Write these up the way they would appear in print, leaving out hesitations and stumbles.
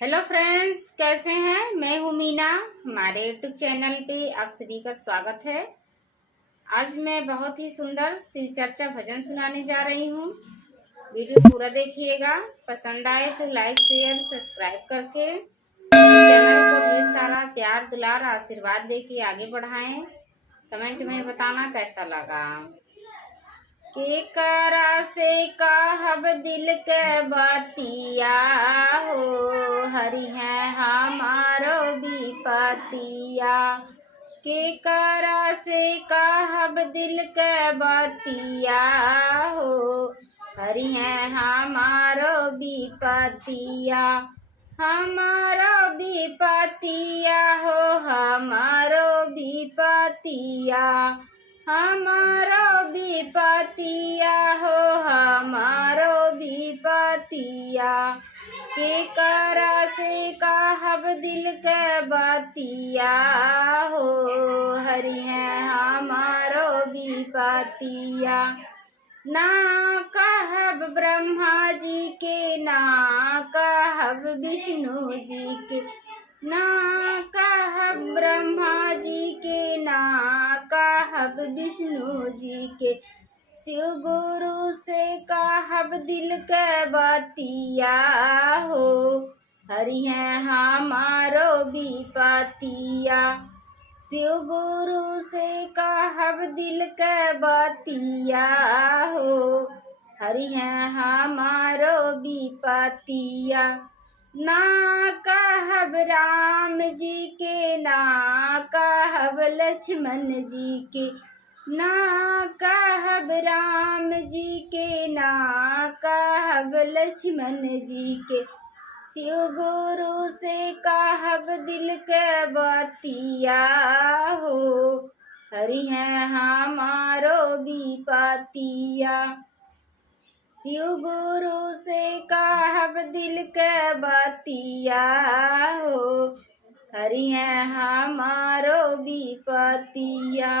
Hello friends, कैसे हैं। मैं हूँ मीना। हमारे यूट्यूब चैनल पे आप सभी का स्वागत है। आज मैं बहुत ही सुंदर शिव चर्चा भजन सुनाने जा रही हूँ। वीडियो पूरा देखिएगा। पसंद आए तो लाइक शेयर सब्सक्राइब करके चैनल को ढेर सारा प्यार दुलार आशीर्वाद दे के आगे बढ़ाएं। कमेंट में बताना कैसा लगा। केकरा से कहब दिल के बतिया हो, हरि है हमारो विपतिया। केकरा से कहब दिल के बतिया हो, हरि है हमारो विपतिया। हमारो विपतिया हो, हमारो विपतिया। हमारो विपतिया हो, हमारो विपतिया। केकरा से कहब दिल के बतिया हो, हरि है हमारो विपतिया। ना कहब ब्रह्मा जी के, ना कहब विष्णु जी के। ना कहब ब्रह्मा जी के, ना कहब विष्णु जी के। शिव गुरु से कहब दिल के बतिया हो, हरि है हमारो विपतिया। शिव गुरु से कहब दिल के बतिया हो, हरि है हमारो विपतिया। ना कहब राम जी के, ना कहब लक्ष्मण जी के। ना कहब राम जी के, ना कहब लक्ष्मण जी के। शिव गुरु से कहब दिल के बतिया हो, हरि है हमारो विपतिया। शिव गुरु से कहब दिल के बतिया हो, हरि है हमारो विपतिया।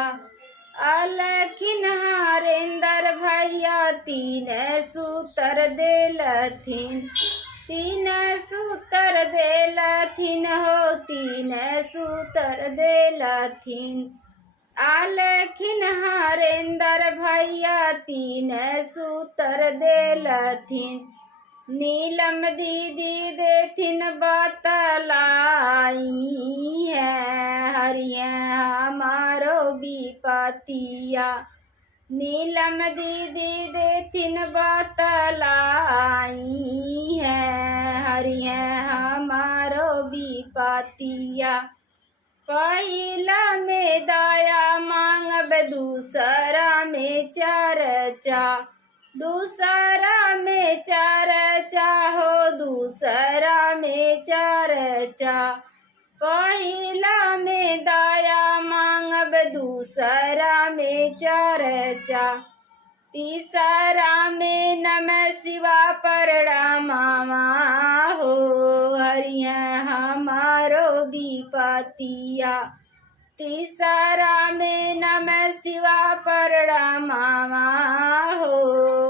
अलखिन हरेंदर भैया तीन सूतर देलथिन। तीन सूतर देलथिन हो, तीन सूतर देलथिन। आलखिन हरेंदर भैया तीन सूतर देलथिन। नीलम दीदी देथिन बतलाई है, हरि है हमारो विपतिया। नीलम दीदी देथिन बतलाई है, हरि है हमारो विपतिया। पहिला में दया मांगब, दूसरा में चर्चा। दूसरा में चर्चा हो, दूसरा में चर्चा। पहिला में दया मांगब, दूसरा में चर्चा। तीसरा में नमः शिवा परमामा हो, हरि है हमारो विपतिया। तीसरा में नमः शिवा परमामा हो,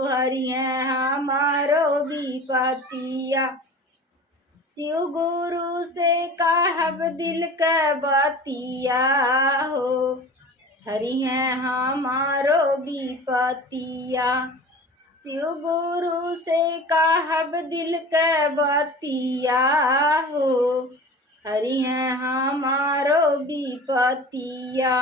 हरि है हमारो विपतिया। शिव गुरु से कहब दिल के बतिया हो, हरि है हमारो विपतिया। शिव गुरु से कहब दिल के बतिया हो, हरि है हमारो विपतिया।